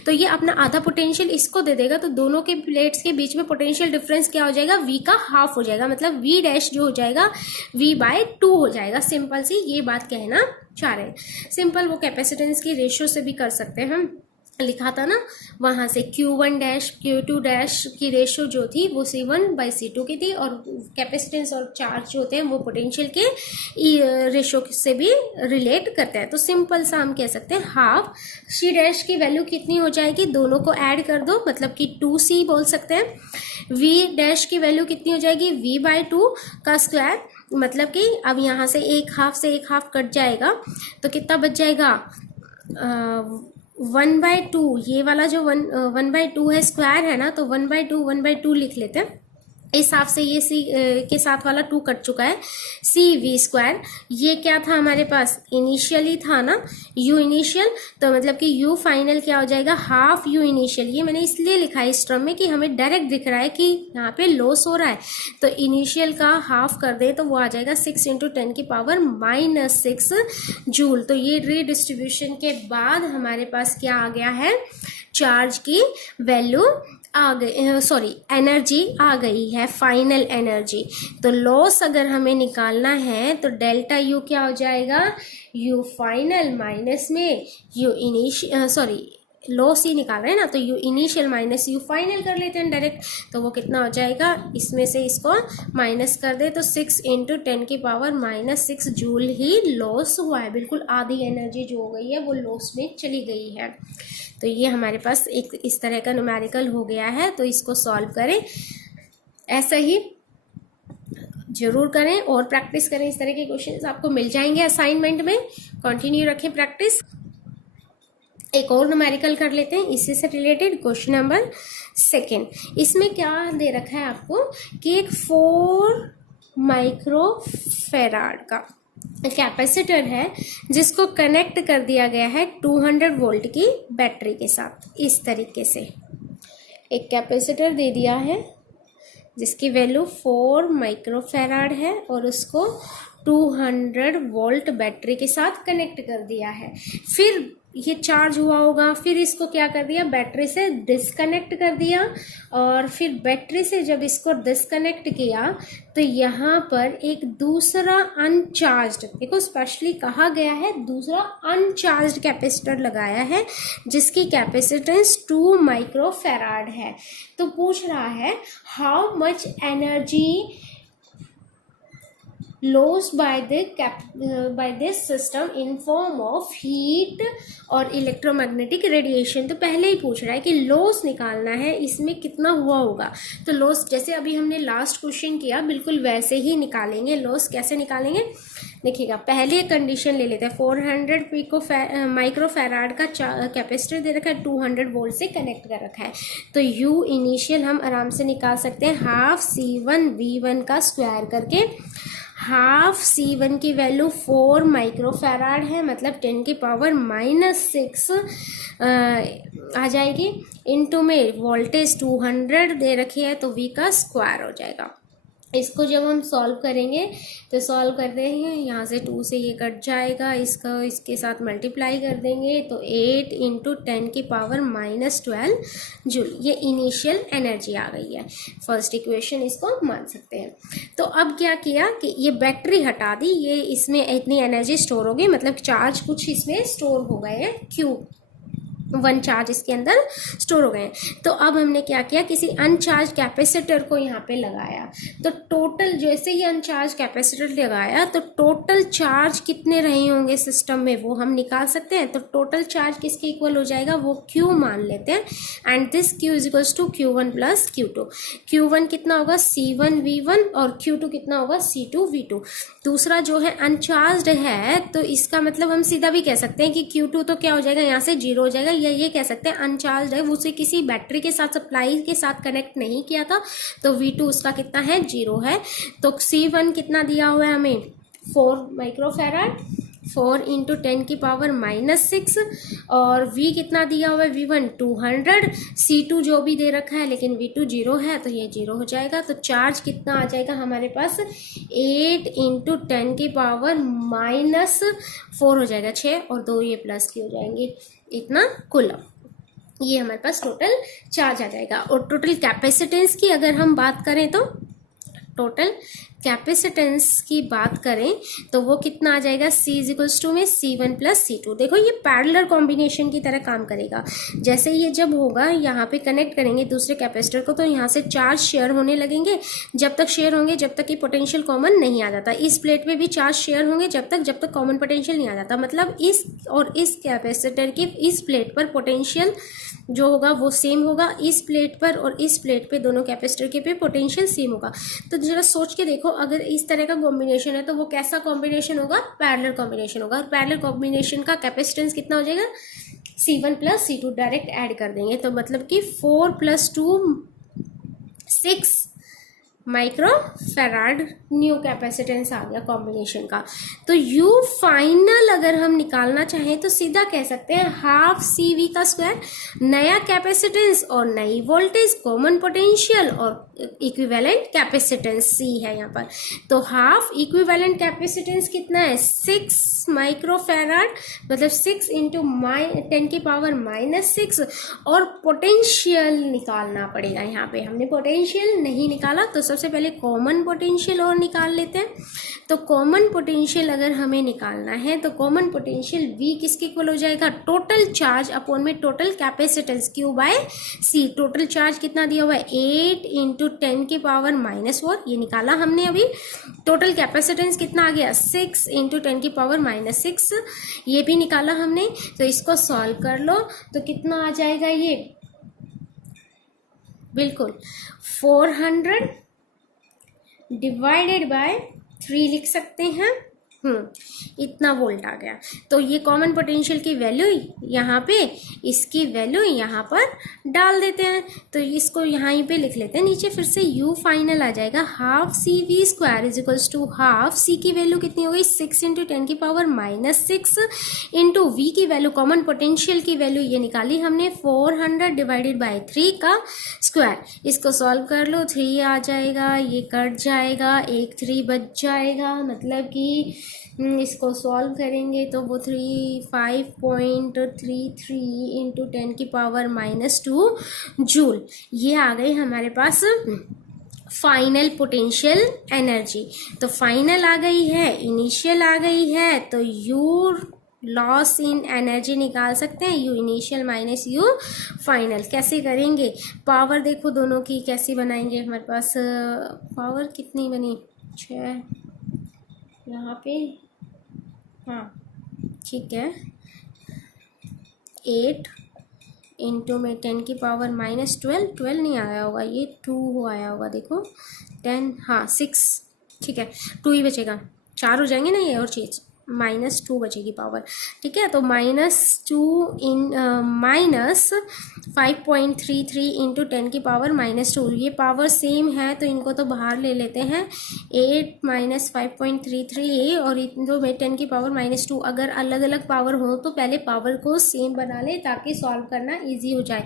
तो ये अपना आधा पोटेंशियल इसको दे देगा, तो दोनों के प्लेट्स के बीच में पोटेंशियल डिफरेंस क्या हो जाएगा, V का हाफ हो जाएगा। मतलब V डैश जो हो जाएगा V/2 हो जाएगा। सिंपल सी ये बात कहना चाह रहे हैं। सिंपल वो कैपेसिटेंस की रेशियो से भी कर सकते हैं, हम लिखा था ना वहां से, Q1 डैश Q2 डैश की रेशियो जो थी वो C1/C2 की थी, और कैपेसिटेंस और चार्ज जो होते हैं वो पोटेंशियल के रेशियो से भी रिलेट करते हैं। तो सिंपल सा हम कह सकते हैं हाफ C डैश की वैल्यू कितनी हो जाएगी, दोनों को ऐड कर दो, मतलब कि 2C बोल सकते हैं। V डैश की वैल्यू कितनी हो जाएगी, V/2 का स्क्वायर, मतलब कि अब यहाँ से एक हाफ कट जाएगा, तो कितना बच जाएगा, 1/2। ये वाला जो 1/2 है स्क्वायर है ना, तो 1/2 लिख लेते हैं। इस हिसाब से ये C के साथ वाला 2 कट चुका है, CV²। ये क्या था हमारे पास, इनिशियली था ना, U इनिशियल, तो मतलब कि U फाइनल क्या हो जाएगा, हाफ U इनिशियल। ये मैंने इसलिए लिखा है इस टर्म में कि हमें डायरेक्ट दिख रहा है कि यहाँ पे लॉस हो रहा है, तो इनिशियल का हाफ कर दे तो वो आ जाएगा 6 × 10⁻⁻6 जूल। तो ये रीडिस्ट्रीब्यूशन के बाद हमारे पास क्या आ गया है, चार्ज की वैल्यू आ गई, सॉरी एनर्जी आ गई है, फाइनल एनर्जी। तो लॉस अगर हमें निकालना है तो डेल्टा U क्या हो जाएगा, U फाइनल माइनस में U इनिशियल, सॉरी लॉस ही निकाल रहे हैं ना, तो U initial minus U final कर लेते हैं डायरेक्ट। तो वो कितना हो जाएगा, इसमें से इसको माइनस कर दे तो 6 × 10⁻⁻6 जूल ही लॉस हुआ है। बिल्कुल आधी एनर्जी जो हो गई है वो लॉस में चली गई है। तो ये हमारे पास एक इस तरह का न्यूमेरिकल हो गया है, तो इसको सॉल्व करें, ऐसा ही जरूर करें और प्रैक्टिस करें। इस तरह के क्वेश्चंस आपको मिल जाएंगे असाइनमेंट में, कंटिन्यू रखें प्रैक्टिस। एक और न्यूमेरिकल कर लेते हैं इसी से रिलेटेड, क्वेश्चन नंबर 2। इसमें क्या दे रखा है आपको कि एक 4 माइक्रोफेराड का कैपेसिटर है जिसको कनेक्ट कर दिया गया है 200 वोल्ट की बैटरी के साथ। इस तरीके से एक कैपेसिटर दे दिया है जिसकी वैल्यू 4 माइक्रोफेराड है और उसको 200 वोल्ट बैटरी के साथ कनेक्ट कर दिया है। फिर ये चार्ज हुआ होगा, फिर इसको क्या कर दिया, बैटरी से डिस्कनेक्ट कर दिया, और फिर बैटरी से जब इसको डिस्कनेक्ट किया तो यहाँ पर एक दूसरा अनचार्ज्ड, देखो स्पेशली कहा गया है दूसरा अनचार्ज्ड कैपेसिटर लगाया है जिसकी कैपेसिटेंस 2 माइक्रोफेराड है। तो पूछ रहा है how much energy lost by this system in form of heat और इलेक्ट्रोमैग्नेटिक रेडिएशन। तो पहले ही पूछ रहा है कि लॉस निकालना है, इसमें कितना हुआ होगा। तो लॉस जैसे अभी हमने लास्ट क्वेश्चन किया बिल्कुल वैसे ही निकालेंगे। लॉस कैसे निकालेंगे, देखिएगा पहले कंडीशन ले लेते हैं, 400 माइक्रो फैराड का कैपेसिटर दे रखा है, 200 वोल्ट से कनेक्ट कर रखा है। तो यू इनिशियल हम आराम से निकाल सकते हैं हाफ C1V1 का स्क्वायर करके। हाफ C1 की वैल्यू 4 माइक्रो फैराड है, मतलब 10⁻⁻6 आ जाएगी। इनटू में वोल्टेज 200 दे रखी है, तो V का स्क्वायर हो जाएगा। इसको जब हम सॉल्व करेंगे तो सॉल्व करते हैं, यहाँ से 2 से ये कट जाएगा, इसका इसके साथ मल्टीप्लाई कर देंगे तो 8 × 10⁻12 जूल, ये इनिशियल एनर्जी आ गई है। फर्स्ट इक्वेशन इसको मान सकते हैं। तो अब क्या किया कि ये बैटरी हटा दी, ये इसमें इतनी एनर्जी स्टोर हो गई, मतलब चार्ज कुछ इसमें स्टोर हो गए हैं, Q1 चार्ज इसके अंदर स्टोर हो गए हैं। तो अब हमने क्या किया, किसी अनचार्ज कैपेसिटर को यहाँ पे लगाया, तो टोटल जैसे ही अनचार्ज कैपेसिटर लगाया तो टोटल चार्ज कितने रहे होंगे सिस्टम में वो हम निकाल सकते हैं। तो टोटल चार्ज किसके इक्वल हो जाएगा, वो Q मान लेते हैं, and this Q is equals to Q1 plus Q2। Q1 कितना होगा C1V1 और Q2 कितना होगा C2V2। दूसरा जो है अनचार्ज है, तो इसका मतलब हम सीधा भी कह सकते हैं कि Q2 तो क्या हो जाएगा, यहाँ से 0 हो जाएगा, या ये कह सकते हैं अनचार्ज है, उसे किसी बैटरी के साथ सप्लाई के साथ कनेक्ट नहीं किया था, तो V2 उसका कितना है, 0 है। तो C1 कितना दिया हुआ है हमें, 4 माइक्रोफैराड, 4 × 10⁻⁻6, और V कितना दिया हुआ है, V1 200, C2 जो भी दे रखा है, लेकिन V2 0 है, तो ये 0 हो जाएगा। तो चार्ज कितना आ जाएगा हमारे पास, 8 × 10⁻4 हो जाएगा, 6 और 2 ये प्लस के हो जाएंगे, इतना कूलम। ये हमारे पास टोटल चार्ज आ जाएगा। और टोटल कैपेसिटेंस की अगर हम बात करें, तो टोटल कैपेसिटेंस की बात करें तो वो कितना आ जाएगा, C इज इक्वल्स टू में C1 प्लस C2। देखो ये पैरेलल कॉम्बिनेशन की तरह काम करेगा। जैसे ये जब होगा, यहाँ पे कनेक्ट करेंगे दूसरे कैपेसिटर को, तो यहाँ से चार्ज शेयर होने लगेंगे। जब तक शेयर होंगे, जब तक कि पोटेंशियल कॉमन नहीं आ जाता। इस प्लेट पे भी चार्ज शेयर होंगे जब तक कॉमन पोटेंशियल नहीं आ जाता। मतलब इस और इस कैपेसिटर की इस प्लेट पर पोटेंशियल जो होगा वो सेम होगा, इस प्लेट पर और इस प्लेट पे दोनों कैपेसिटर के पे पोटेंशियल सेम होगा। तो जरा सोच के देखो, अगर इस तरह का कॉम्बिनेशन है तो वो कैसा कॉम्बिनेशन होगा, पैरेलल कॉम्बिनेशन होगा। और पैरेलल कॉम्बिनेशन का कैपेसिटेंस कितना हो जाएगा, C1 plus C2 direct add कर देंगे, तो मतलब कि 4 + 2 6 माइक्रो फैराड न्यू कैपेसिटेंस आ गया कॉम्बिनेशन का। तो यू फाइनल अगर हम निकालना चाहें तो सीधा कह सकते हैं हाफ CV का स्क्वायर, नया कैपेसिटेंस और नई वोल्टेज, कॉमन पोटेंशियल और इक्विवेलेंट कैपेसिटेंस C है यहाँ पर। तो हाफ इक्विवेलेंट कैपेसिटेंस कितना है, 6 माइक्रो फैराड, मतलब 6 × 10⁻⁻6, और पोटेंशियल निकालना पड़ेगा। यहाँ पे हमने पोटेंशियल नहीं निकाला, तो सबसे पहले कॉमन पोटेंशियल और निकाल लेते हैं। तो कॉमन पोटेंशियल अगर हमें निकालना है तो कॉमन पोटेंशियल V किसके इक्वल हो जाएगा, टोटल चार्ज अपॉन में total capacitance Q/C। Total charge कितना दिया हुआ है, 8 × 10⁻⁻4, ये निकाला हमने अभी। टोटल कैपेसिटेंस कितना आ गया, 6 × 10⁻⁻6, ये भी निकाला हमने। तो इसको सॉल्व कर लो तो कितना आ जाएगा, ये बिल्कुल 400 डिवाइडेड बाय 3 लिख सकते हैं। इतना वोल्ट आ गया। तो ये कॉमन पोटेंशियल की वैल्यू यहाँ पे, इसकी वैल्यू यहाँ पर डाल देते हैं। तो इसको यहाँ पे लिख लेते हैं नीचे, फिर से U फाइनल आ जाएगा half CV² is equals to half C की वैल्यू कितनी हो गई, 6 × 10⁻⁻6 इंटू V की वैल्यू, कॉमन पोटेंशियल की वैल्यू ये निकाली हमने, 400 डिवाइडेड बाई 3 का स्क्वायर। इसको सॉल्व कर लो, 3 आ जाएगा, ये कट जाएगा, एक 3 बच जाएगा, मतलब कि इसको सॉल्व करेंगे तो वो 5.33 × 10⁻⁻2 जूल, ये आ गई हमारे पास फाइनल पोटेंशियल एनर्जी। तो फाइनल आ गई है, इनिशियल आ गई है, तो यू लॉस इन एनर्जी निकाल सकते हैं, you initial minus you final. कैसे करेंगे, पावर देखो दोनों की कैसी बनाएंगे। हमारे पास पावर कितनी बनी, 6 यहाँ पे, हाँ ठीक है, 8 इंटू में 10⁻⁻12, 12 नहीं आया होगा, ये 2 आया होगा, देखो 10, हाँ 6, ठीक है 2 ही बचेगा, 4 हो जाएंगे ना ये, और चीज -2 बचेगी पावर, ठीक है। तो -2 इन -5.33 इंटू 10 की पावर -2, ये पावर सेम है तो इनको तो बाहर ले लेते हैं। 8 - 5.33 और इन दो में 10 की पावर -2, अगर अलग अलग पावर हो तो पहले पावर को सेम बना ले ताकि सॉल्व करना इजी हो जाए।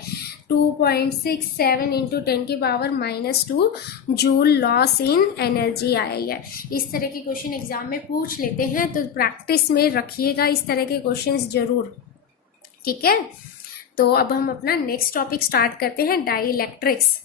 2.67 इंटू 10 की power -2 joule loss in energy आई है। इस तरह के क्वेश्चन एग्जाम में पूछ लेते हैं, तो प्रैक्टिस में रखिएगा इस तरह के क्वेश्चंस जरूर, ठीक है। तो अब हम अपना नेक्स्ट टॉपिक स्टार्ट करते हैं, डाइइलेक्ट्रिक्स।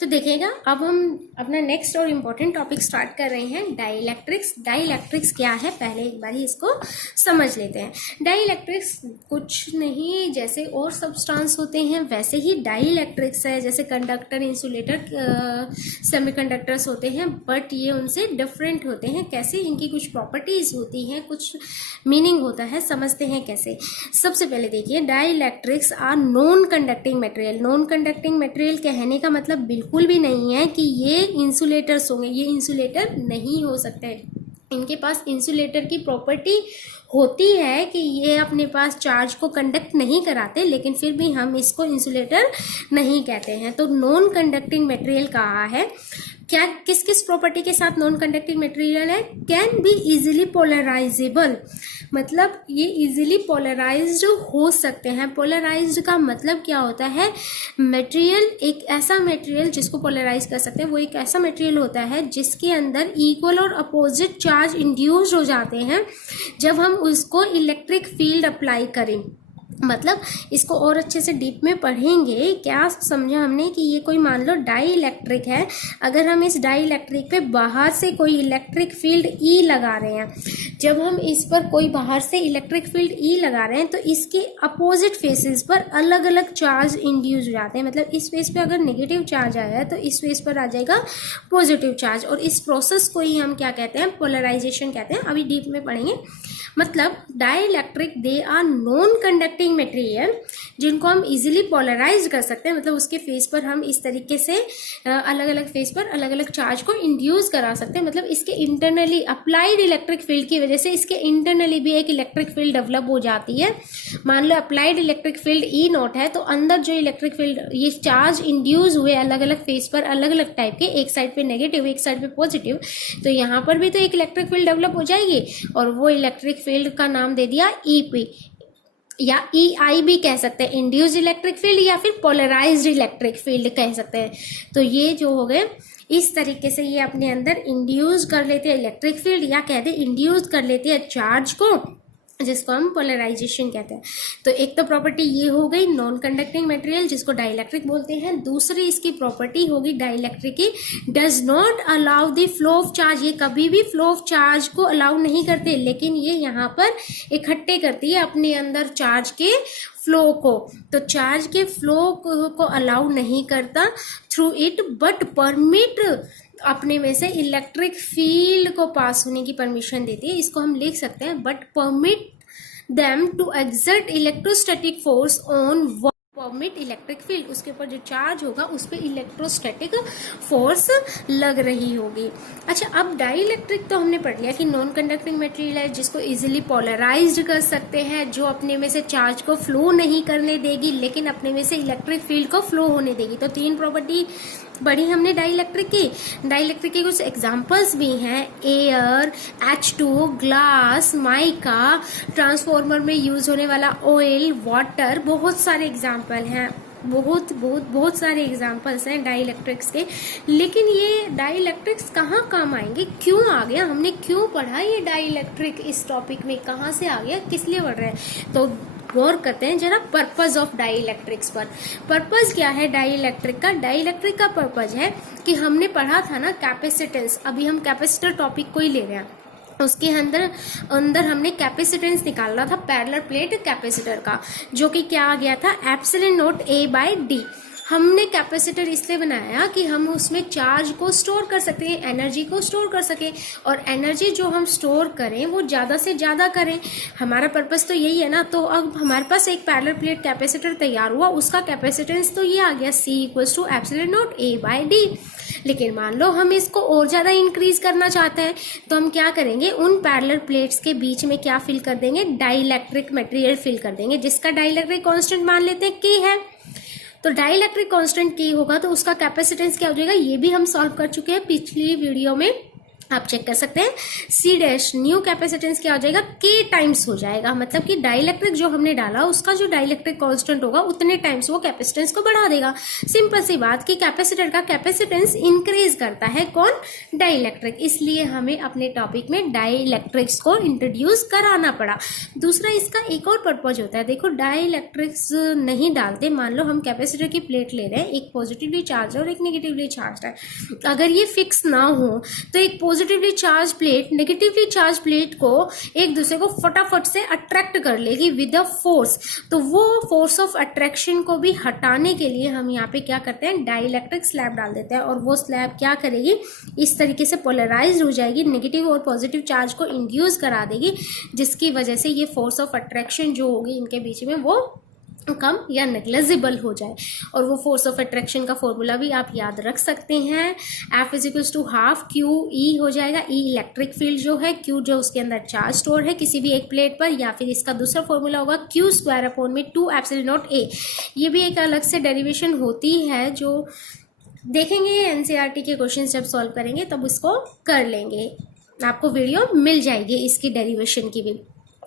तो देखिएगा, अब हम अपना नेक्स्ट और इम्पोर्टेंट टॉपिक स्टार्ट कर रहे हैं, डाइइलेक्ट्रिक्स। डाइइलेक्ट्रिक्स क्या है पहले एक बार ही इसको समझ लेते हैं। डाइइलेक्ट्रिक्स कुछ नहीं, जैसे और सब्सटेंस होते हैं वैसे ही डाइइलेक्ट्रिक्स है, जैसे कंडक्टर, इंसुलेटर, सेमीकंडक्टर्स होते हैं, बट ये उनसे डिफरेंट होते हैं। कैसे? इनकी कुछ प्रॉपर्टीज होती हैं, कुछ मीनिंग होता है, समझते हैं कैसे। सबसे पहले देखिए, dielectrics are non conducting material. Non conducting material कहने का मतलब बिल्कुल भी नहीं है कि ये इंसुलेटर्स होंगे, ये इंसुलेटर नहीं हो सकते। इनके पास इंसुलेटर की प्रॉपर्टी होती है कि ये अपने पास चार्ज को कंडक्ट नहीं कराते, लेकिन फिर भी हम इसको इंसुलेटर नहीं कहते हैं। तो नॉन कंडक्टिंग मटेरियल कहा है। क्या किस किस प्रॉपर्टी के साथ नॉन कंडक्टिंग मटेरियल है? कैन बी इजीली पोलराइजेबल, मतलब ये इजीली पोलराइज्ड हो सकते हैं। पोलराइज्ड का मतलब क्या होता है? मटेरियल, एक ऐसा मटेरियल जिसको पोलराइज कर सकते हैं, वो एक ऐसा मटेरियल होता है जिसके अंदर इक्वल और अपोजिट चार्ज इंड्यूस्ड हो जाते हैं जब हम उसको इलेक्ट्रिक फील्ड अप्लाई करें। मतलब इसको और अच्छे से डीप में पढ़ेंगे। क्या समझा हमने कि ये कोई मान लो डाई इलेक्ट्रिक है, अगर हम इस डाई इलेक्ट्रिक पे बाहर से कोई इलेक्ट्रिक फील्ड ई लगा रहे हैं, जब हम इस पर कोई बाहर से इलेक्ट्रिक फील्ड ई लगा रहे हैं तो इसके अपोजिट फेसेस पर अलग अलग चार्ज इंड्यूस हो जाते हैं। मतलब इस फेस पे अगर नेगेटिव चार्ज आया है तो इस फेस पर आ जाएगा पॉजिटिव चार्ज, और इस प्रोसेस को ही हम क्या कहते हैं? पोलराइजेशन कहते हैं। अभी डीप में पढ़ेंगे। मतलब dielectric they are non conducting material जिनको हम इजीली पोलराइज कर सकते हैं। मतलब उसके फेस पर हम इस तरीके से अलग अलग फेस पर अलग अलग चार्ज को इंड्यूस करा सकते हैं। मतलब इसके इंटरनली अप्लाइड इलेक्ट्रिक फील्ड की वजह से इसके इंटरनली भी एक इलेक्ट्रिक फील्ड डेवलप हो जाती है। मान लो applied electric field E naught है, तो अंदर जो इलेक्ट्रिक फील्ड, ये चार्ज इंड्यूस हुए अलग अलग फेस पर अलग अलग टाइप के, एक साइड पे नेगेटिव एक साइड पे पॉजिटिव, तो यहाँ पर भी तो एक इलेक्ट्रिक फील्ड डेवलप हो जाएगी, और वो इलेक्ट्रिक फील्ड का नाम दे दिया ईपी या EI भी कह सकते हैं, इंड्यूस्ड इलेक्ट्रिक फील्ड या फिर पोलराइज्ड इलेक्ट्रिक फील्ड कह सकते हैं। तो ये जो हो गए, इस तरीके से ये अपने अंदर इंड्यूस कर लेते हैं इलेक्ट्रिक फील्ड, या कहते हैं इंड्यूस कर लेते हैं चार्ज को, जिसको हम पोलराइजेशन कहते हैं। तो एक तो प्रॉपर्टी ये हो गई नॉन कंडक्टिंग मटेरियल, जिसको डाइइलेक्ट्रिक बोलते हैं। दूसरी इसकी प्रॉपर्टी होगी डाइइलेक्ट्रिक की, does not allow the flow of charge. ये कभी भी फ्लो ऑफ चार्ज को अलाउ नहीं करते, लेकिन ये यहाँ पर इकट्ठे करती है अपने अंदर चार्ज के फ्लो को। तो चार्ज के फ्लो को अलाउ नहीं करता थ्रू इट, बट परमिट अपने में से इलेक्ट्रिक फील्ड को पास होने की परमिशन देती है। इसको हम लिख सकते हैं, but permit them to exert electrostatic force on permit electric field. उसके ऊपर जो चार्ज होगा उस पर इलेक्ट्रोस्टैटिक फोर्स लग रही होगी। अच्छा, अब डाइइलेक्ट्रिक तो हमने पढ़ लिया कि नॉन कंडक्टिंग मटेरियल है जिसको इजीली पोलराइज्ड कर सकते हैं, जो अपने में से चार्ज को फ्लो नहीं करने देगी लेकिन अपने में से इलेक्ट्रिक फील्ड को फ्लो होने देगी। तो 3 प्रॉपर्टी पढ़ी हमने डाइइलेक्ट्रिक की। डाइइलेक्ट्रिक के कुछ एग्जांपल्स भी हैं, air, H2, glass, mica, transformer में यूज होने वाला ऑयल, वाटर, बहुत सारे एग्जांपल हैं, बहुत सारे एग्जांपल्स हैं डाइइलेक्ट्रिक्स के। लेकिन ये डाइइलेक्ट्रिक्स कहाँ काम आएंगे, क्यों आ गया, हमने क्यों पढ़ा ये डाइइलेक्ट्रिक इस टॉपिक में, कहाँ से आ गया, किस लिए पढ़ रहे हैं? तो गौर करते हैं जरा पर्पज ऑफ डाइइलेक्ट्रिक्स पर। पर्पज क्या है डाइइलेक्ट्रिक का? डाइइलेक्ट्रिक का पर्पज है कि हमने पढ़ा था ना कैपेसिटेंस, अभी हम कैपेसिटर टॉपिक को ही ले रहे हैं, उसके अंदर हमने कैपेसिटेंस निकालना था पैरेलल प्लेट कैपेसिटर का, जो कि क्या आ गया था? Epsilon not A/D। हमने कैपेसिटर इसलिए बनाया कि हम उसमें चार्ज को स्टोर कर सकते हैं, एनर्जी को स्टोर कर सकें, और एनर्जी जो हम स्टोर करें वो ज़्यादा से ज़्यादा करें। हमारा पर्पस तो यही है ना। तो अब हमारे पास एक पैरेलल प्लेट कैपेसिटर तैयार हुआ, उसका कैपेसिटेंस तो ये आ गया C=ε0A/d। लेकिन मान लो हम इसको और ज़्यादा इंक्रीज करना चाहते हैं, तो हम क्या करेंगे, उन पैरेलल प्लेट्स के बीच में क्या फिल कर देंगे, डाइइलेक्ट्रिक मटेरियल फिल कर देंगे, जिसका डाइइलेक्ट्रिक कांस्टेंट मान लेते हैं K है। तो डाइइलेक्ट्रिक कांस्टेंट K होगा तो उसका कैपेसिटेंस क्या हो जाएगा, ये भी हम सॉल्व कर चुके हैं पिछली वीडियो में, आप चेक कर सकते हैं। C डैश न्यू कैपेसिटेंस क्या हो जाएगा, K टाइम्स हो जाएगा, मतलब कि डाइइलेक्ट्रिक जो हमने डाला उसका जो डाइइलेक्ट्रिक कांस्टेंट होगा उतने टाइम्स वो कैपेसिटेंस को बढ़ा देगा। सिंपल सी बात कि कैपेसिटर का कैपेसिटेंस इंक्रीज करता है कौन, डाइइलेक्ट्रिक, इसलिए हमें अपने टॉपिक में डाइइलेक्ट्रिक्स को इंट्रोड्यूस कराना पड़ा। दूसरा इसका एक और पर्पज होता है, देखो डाइइलेक्ट्रिक्स नहीं डालते, मान लो हम कैपेसिटर की प्लेट ले रहे हैं, एक पॉजिटिवली चार्ज है और एक नेगेटिवली चार्ज है, अगर ये फिक्स ना हो तो एक positively charge plate negatively charge plate को एक दूसरे को फटाफट से अट्रैक्ट कर लेगी विद अ फोर्स। तो वो फोर्स ऑफ अट्रैक्शन को भी हटाने के लिए हम यहाँ पे क्या करते हैं, डाइइलेक्ट्रिक स्लैब डाल देते हैं, और वो स्लैब क्या करेगी, इस तरीके से पोलराइज्ड हो जाएगी, नेगेटिव और पॉजिटिव चार्ज को इंड्यूस करा देगी, जिसकी वजह से ये फोर्स ऑफ अट्रैक्शन जो होगी इनके बीच में वो कम या नेग्लिजिबल हो जाए। और वो फोर्स ऑफ अट्रैक्शन का फॉर्मूला भी आप याद रख सकते हैं, F=12 QE हो जाएगा। E इलेक्ट्रिक फील्ड जो है, Q जो उसके अंदर चार्ज स्टोर है किसी भी एक प्लेट पर, या फिर इसका दूसरा फॉर्मूला होगा Q²/2ε0A। ये भी एक अलग से डेरिवेशन होती है जो देखेंगे NCERT के क्वेश्चन जब सॉल्व करेंगे तब उसको कर लेंगे, आपको वीडियो मिल जाएगी इसकी डेरिवेशन की भी।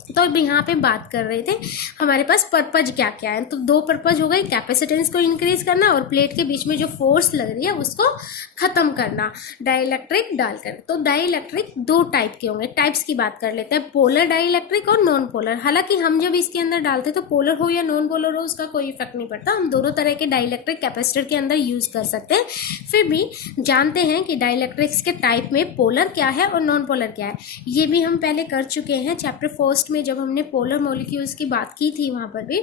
तो अब यहाँ पे बात कर रहे थे हमारे पास पर्पज क्या क्या है, तो दो पर्पज हो गए, कैपेसिटेंस को इंक्रीज करना और प्लेट के बीच में जो फोर्स लग रही है उसको खत्म करना डाइइलेक्ट्रिक डालकर। तो डाइइलेक्ट्रिक दो टाइप के होंगे, टाइप्स की बात कर लेते हैं, पोलर डाइइलेक्ट्रिक और नॉन पोलर। हालांकि हम जब इसके अंदर डालते तो पोलर हो या नॉन पोलर हो उसका कोई इफेक्ट नहीं पड़ता, हम दोनों तरह के डाइइलेक्ट्रिक कैपेसिटर के अंदर यूज कर सकते हैं। फिर भी जानते हैं कि डाइइलेक्ट्रिक्स के टाइप में पोलर क्या है और नॉन पोलर क्या है, ये भी हम पहले कर चुके हैं चैप्टर फर्स्ट में जब हमने पोलर मॉलिक्यूल्स की बात की थी वहाँ पर भी।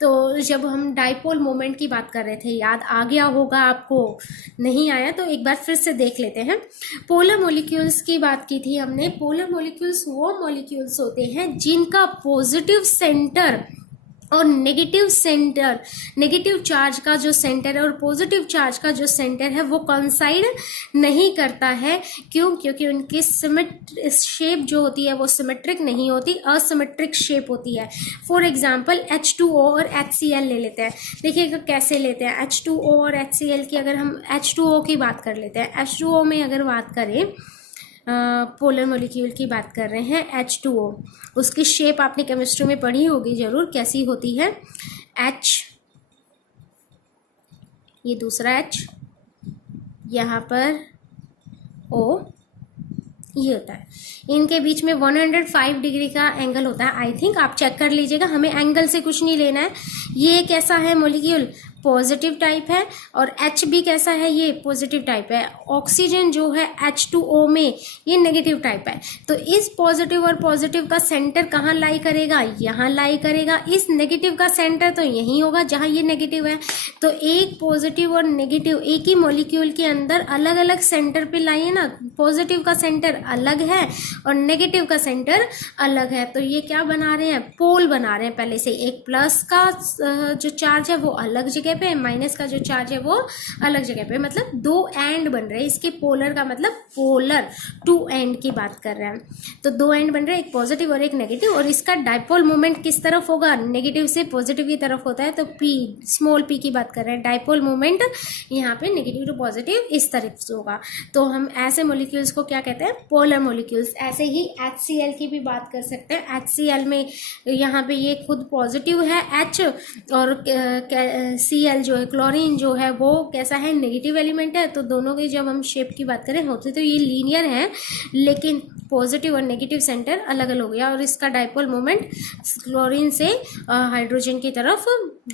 तो जब हम डाइपोल मोमेंट की बात कर रहे थे, याद आ गया होगा आपको, नहीं आया तो एक बार फिर से देख लेते हैं। पोलर मॉलिक्यूल्स की बात की थी हमने। पोलर मॉलिक्यूल्स वो मॉलिक्यूल्स होते हैं जिनका पॉजिटिव सेंटर और नेगेटिव सेंटर, नेगेटिव चार्ज का जो सेंटर है और पॉजिटिव चार्ज का जो सेंटर है वो कोइंसाइड नहीं करता है। क्यों? क्योंकि उनकी शेप जो होती है वो सिमेट्रिक नहीं होती, असिमेट्रिक शेप होती है। फॉर एग्जांपल H2O और HCl ले लेते हैं, देखिएगा कैसे लेते हैं। H2O और HCl की अगर हम H2O की बात कर लेते हैं, H2O में अगर बात करें, पोलर मॉलिक्यूल की बात कर रहे हैं H2O, उसकी शेप आपने केमिस्ट्री में पढ़ी होगी जरूर, कैसी होती है, H, ये दूसरा H, यहाँ पर O, ये होता है, इनके बीच में 105 डिग्री का एंगल होता है। आई थिंक आप चेक कर लीजिएगा, हमें एंगल से कुछ नहीं लेना है। ये कैसा है मॉलिक्यूल, पॉजिटिव टाइप है, और H भी कैसा है, ये पॉजिटिव टाइप है। ऑक्सीजन जो है H2O में ये नेगेटिव टाइप है। तो इस पॉजिटिव और पॉजिटिव का सेंटर कहाँ लाई करेगा, यहाँ लाई करेगा। इस नेगेटिव का सेंटर तो यहीं होगा जहाँ ये नेगेटिव है। तो एक पॉजिटिव और नेगेटिव एक ही मॉलिक्यूल के अंदर अलग अलग सेंटर पे लाई है ना, पॉजिटिव का सेंटर अलग है और नेगेटिव का सेंटर अलग है। तो ये क्या बना रहे हैं, पोल बना रहे हैं पहले से। एक प्लस का जो चार्ज है वो अलग जगह पे, माइनस का जो चार्ज है वो अलग जगह पे, मतलब दो एंड बन रहे हैं। इसके पोलर का मतलब पोलर, टू एंड की बात कर रहे हैं। तो दो एंड बन रहे हैं, एक पॉजिटिव और एक नेगेटिव, और इसका डाइपोल मोमेंट किस तरफ होगा, नेगेटिव से पॉजिटिव की तरफ होता है। तो P, स्मॉल p की बात कर रहे हैं, डाइपोल मोमेंट यहाँ पे नेगेटिव टू पॉजिटिव इस तरफ से होगा। तो हम ऐसे मॉलिक्यूल्स को क्या कहते हैं, पोलर मॉलिक्यूल्स। ऐसे ही HCl की भी बात कर सकते हैं। HCl में यहाँ पे ये खुद पॉजिटिव है H, और Cl जो है, क्लोरीन जो है वो कैसा है, नेगेटिव एलिमेंट है। तो दोनों की जब हम शेप की बात करें होते तो ये लीनियर है, लेकिन पॉजिटिव और नेगेटिव सेंटर अलग अलग हो गया, और इसका डाइपोल मोमेंट क्लोरीन से हाइड्रोजन की तरफ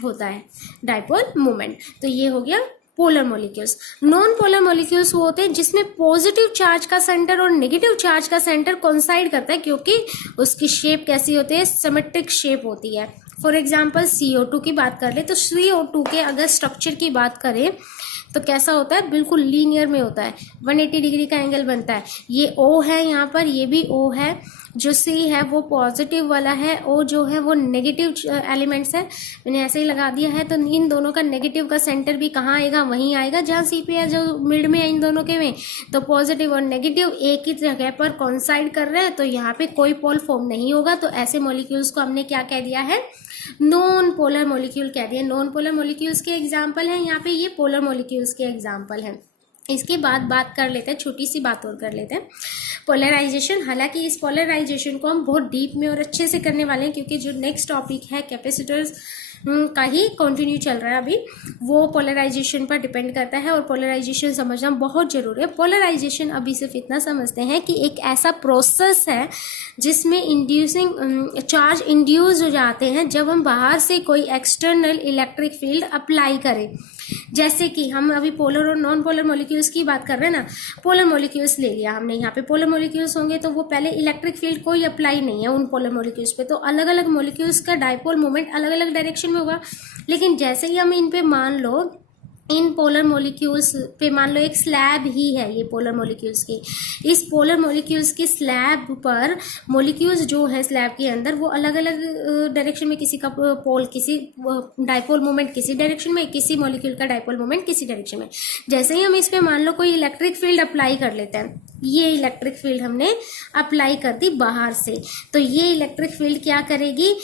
होता है, डाइपोल मोमेंट। तो ये हो गया polar molecules. Non polar molecules वो होते हैं जिसमें पॉजिटिव चार्ज का सेंटर और नेगेटिव चार्ज का सेंटर कोइंसाइड करता है, क्योंकि उसकी शेप कैसी होती है, सिमेट्रिक शेप होती है। फॉर एग्जाम्पल CO2 की बात कर ले तो CO2 के अगर स्ट्रक्चर की बात करें तो कैसा होता है, बिल्कुल लीनियर में होता है, 180 डिग्री का एंगल बनता है। ये O है यहाँ पर, ये भी O है। जो C है वो पॉजिटिव वाला है, O जो है वो नेगेटिव एलिमेंट्स है। मैंने ऐसे ही लगा दिया है। तो इन दोनों का नेगेटिव का सेंटर भी कहाँ आएगा, वहीं आएगा जहाँ C पे है, जो मिड में है इन दोनों के में। तो पॉजिटिव और नेगेटिव एक ही जगह पर कॉन्साइड कर रहे हैं, तो यहाँ पे कोई पोल फॉर्म नहीं होगा। तो ऐसे मॉलिक्यूल्स को हमने क्या कह दिया है, नॉन पोलर मॉलिक्यूल कह दिया। नॉन पोलर मॉलिक्यूल्स के एग्जाम्पल हैं यहाँ पे, ये पोलर मॉलिक्यूल्स के एग्जाम्पल हैं। इसके बाद बात कर लेते हैं, छोटी सी बात और कर लेते हैं, पोलराइजेशन। हालांकि इस पोलराइजेशन को हम बहुत डीप में और अच्छे से करने वाले हैं, क्योंकि जो नेक्स्ट टॉपिक है कैपेसिटर्स का ही कंटिन्यू चल रहा है अभी, वो पोलराइजेशन पर डिपेंड करता है और पोलराइजेशन समझना बहुत जरूरी है। पोलराइजेशन अभी सिर्फ इतना समझते हैं कि एक ऐसा प्रोसेस है जिसमें इंड्यूसिंग चार्ज इंड्यूस हो जाते हैं जब हम बाहर से कोई एक्सटर्नल इलेक्ट्रिक फील्ड अप्लाई करें। जैसे कि हम अभी पोलर और नॉन पोलर मॉलिक्यूल्स की बात कर रहे हैं ना, पोलर मॉलिक्यूल्स ले लिया हमने, यहाँ पे पोलर मॉलिक्यूल्स होंगे तो वो पहले इलेक्ट्रिक फील्ड कोई अप्लाई नहीं है उन पोलर मॉलिक्यूल्स पे, तो अलग अलग मॉलिक्यूल्स का डायपोल मोमेंट अलग अलग डायरेक्शन में होगा। लेकिन जैसे ही हम इन पे मान लो, इन पोलर मॉलिक्यूल्स पे मान लो एक स्लैब ही है ये पोलर मॉलिक्यूल्स की, इस पोलर मॉलिक्यूल्स के स्लैब पर मॉलिक्यूल्स जो है स्लैब के अंदर वो अलग अलग डायरेक्शन में, किसी का पोल किसी डायपोल मोमेंट किसी डायरेक्शन में, किसी मॉलिक्यूल का डायपोल मोमेंट किसी डायरेक्शन में। जैसे ही हम इस पे मान लो कोई इलेक्ट्रिक फील्ड अप्लाई कर लेते हैं, ये इलेक्ट्रिक फील्ड हमने अप्लाई कर दी बाहर से, तो ये इलेक्ट्रिक फील्ड क्या करेगी,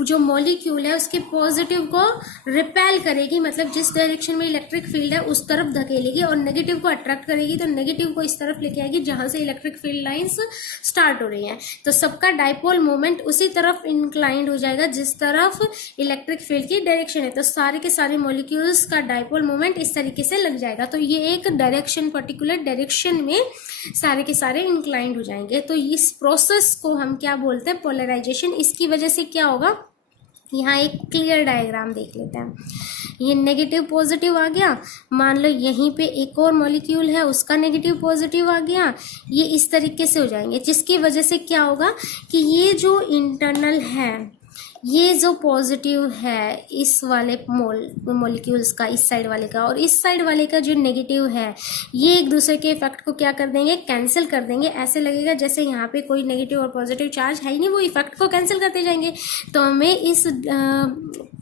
जो मॉलिक्यूल है उसके पॉजिटिव को रिपेल करेगी, मतलब जिस डायरेक्शन में इलेक्ट्रिक फील्ड है उस तरफ धकेलेगी, और नेगेटिव को अट्रैक्ट करेगी, तो नेगेटिव को इस तरफ लेके आएगी जहां से इलेक्ट्रिक फील्ड लाइंस स्टार्ट हो रही हैं। तो सबका डायपोल मोमेंट उसी तरफ इंक्लाइंड हो जाएगा जिस तरफ इलेक्ट्रिक फील्ड की डायरेक्शन है, तो सारे के सारे मॉलिक्यूल्स का डायपोल मोमेंट इस तरीके से लग जाएगा। तो ये एक डायरेक्शन, पर्टिकुलर डायरेक्शन में सारे के सारे इंक्लाइंड हो जाएंगे। तो इस प्रोसेस को हम क्या बोलते हैं, पोलराइजेशन। इसकी वजह से क्या होगा, यहाँ एक क्लियर डायग्राम देख लेते हैं। ये नेगेटिव पॉजिटिव आ गया, मान लो यहीं पे एक और मॉलिक्यूल है उसका नेगेटिव पॉजिटिव आ गया, ये इस तरीके से हो जाएंगे, जिसकी वजह से क्या होगा कि ये जो इंटरनल है, ये जो पॉजिटिव है इस वाले मॉलिक्यूल्स का, इस साइड वाले का, और इस साइड वाले का जो नेगेटिव है, ये एक दूसरे के इफेक्ट को क्या कर देंगे, कैंसिल कर देंगे। ऐसे लगेगा जैसे यहाँ पे कोई नेगेटिव और पॉजिटिव चार्ज है ही नहीं, वो इफेक्ट को कैंसिल करते जाएंगे। तो हमें इस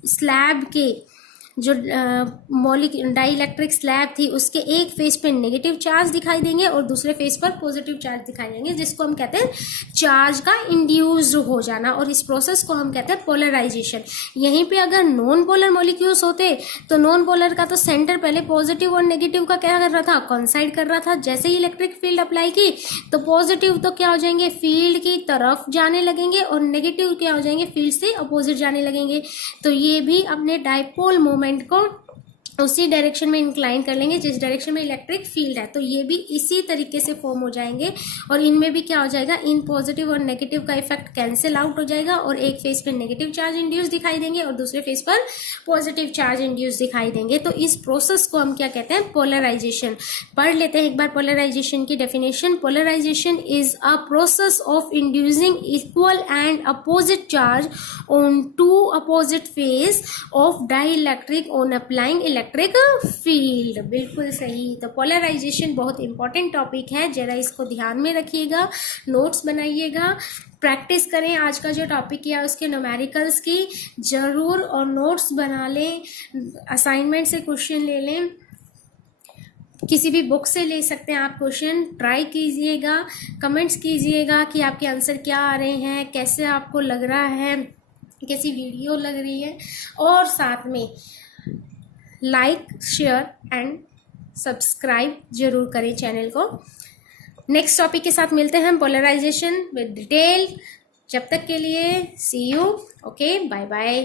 स्लैब के जो डाई इलेक्ट्रिक स्लैब थी उसके एक फेस पे नेगेटिव चार्ज दिखाई देंगे और दूसरे फेस पर पॉजिटिव चार्ज दिखाई देंगे, जिसको हम कहते हैं चार्ज का इंड्यूस्ड हो जाना, और इस प्रोसेस को हम कहते हैं पोलराइजेशन। यहीं पे अगर नॉन पोलर मॉलिक्यूल्स होते तो नॉन पोलर का तो सेंटर पहले पॉजिटिव और नेगेटिव का क्या कर रहा था, कॉन्साइड कर रहा था। जैसे ही इलेक्ट्रिक फील्ड अप्लाई की तो पॉजिटिव तो क्या हो जाएंगे, फील्ड की तरफ जाने लगेंगे, और नेगेटिव क्या हो जाएंगे, फील्ड से अपोजिट जाने लगेंगे। तो ये भी अपने डायपोल मोमेंट को उसी डायरेक्शन में इंक्लाइन कर लेंगे जिस डायरेक्शन में इलेक्ट्रिक फील्ड है, तो ये भी इसी तरीके से फॉर्म हो जाएंगे। और इनमें भी क्या हो जाएगा, इन पॉजिटिव और नेगेटिव का इफेक्ट कैंसिल आउट हो जाएगा, और एक फेस पे नेगेटिव चार्ज इंड्यूस दिखाई देंगे और दूसरे फेस पर पॉजिटिव चार्ज इंड्यूस दिखाई देंगे। तो इस प्रोसेस को हम क्या कहते हैं, पोलराइजेशन। पढ़ लेते हैं एक बार पोलराइजेशन की definition. Polarisation is a process of inducing equal and opposite charge on two opposite face of dielectric on applying electric field. बिल्कुल सही। तो पोलराइजेशन बहुत इंपॉर्टेंट टॉपिक है, जरा इसको ध्यान में रखिएगा, नोट्स बनाइएगा, प्रैक्टिस करें। आज का जो टॉपिक किया उसके न्यूमेरिकल्स की जरूर, और नोट्स बना लें, असाइनमेंट से क्वेश्चन ले लें, किसी भी बुक से ले सकते हैं आप क्वेश्चन। ट्राई कीजिएगा, कमेंट्स कीजिएगा कि आपके आंसर क्या आ रहे हैं, कैसे आपको लग रहा है, कैसी वीडियो लग रही है, और साथ में लाइक, शेयर एंड सब्सक्राइब जरूर करें चैनल को। नेक्स्ट टॉपिक के साथ मिलते हैं हम, पोलराइजेशन विद डिटेल। जब तक के लिए सी यू, ओके, बाय बाय।